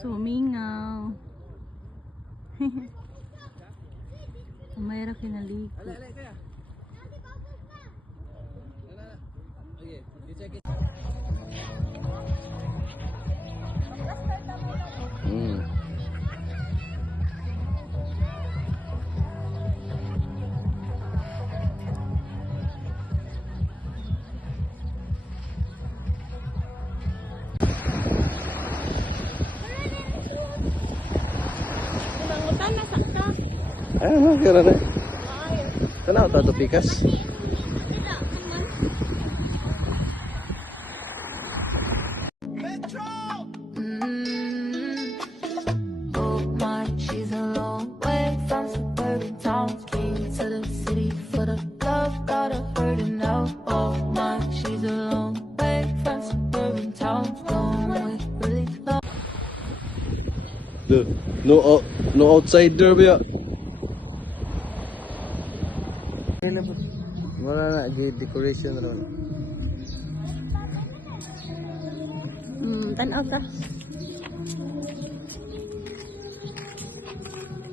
Sumingaw. Mayroon kinalik. Ano, kira na. Tanaw ta pikas. No outsider ba? Wala na, decoration ron. Tanaw ta.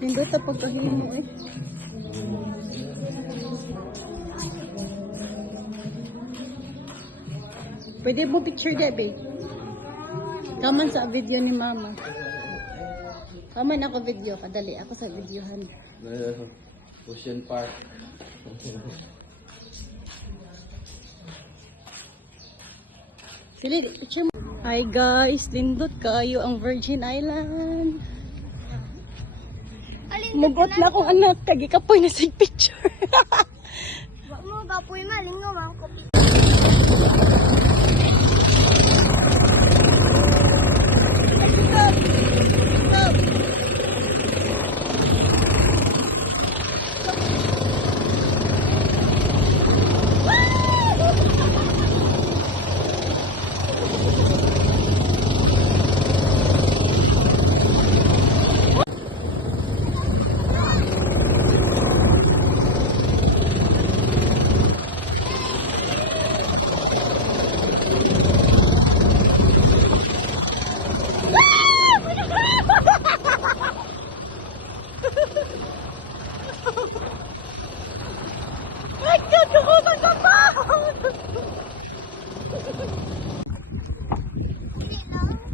Hindi ta pagkahimo eh. Pwede mo picture dia, babe. Kaman sa video ni mama. Kaman ako video, kadali ako sa videohan. Ocean Park. Sili, picture mo. Hi guys, lindot kayo ang Virgin Island. Mugot na akong anak, kagi kapoy na sa picture. Wag mo gapoy malingaw ang kopi.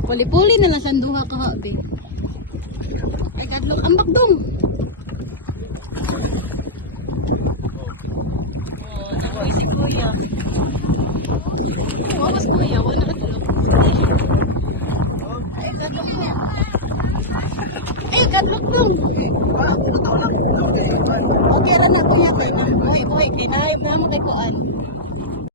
Puli-puli na lang sanduha ka ha, be. Ay, kadlok ang bakdong. Oh, nakuha si Kuya. Wawas Kuya, wala ka tulog. Ay, kadlok dong. Okay, alam na Kuya. Buhay, kinahay na mo kay Kuan.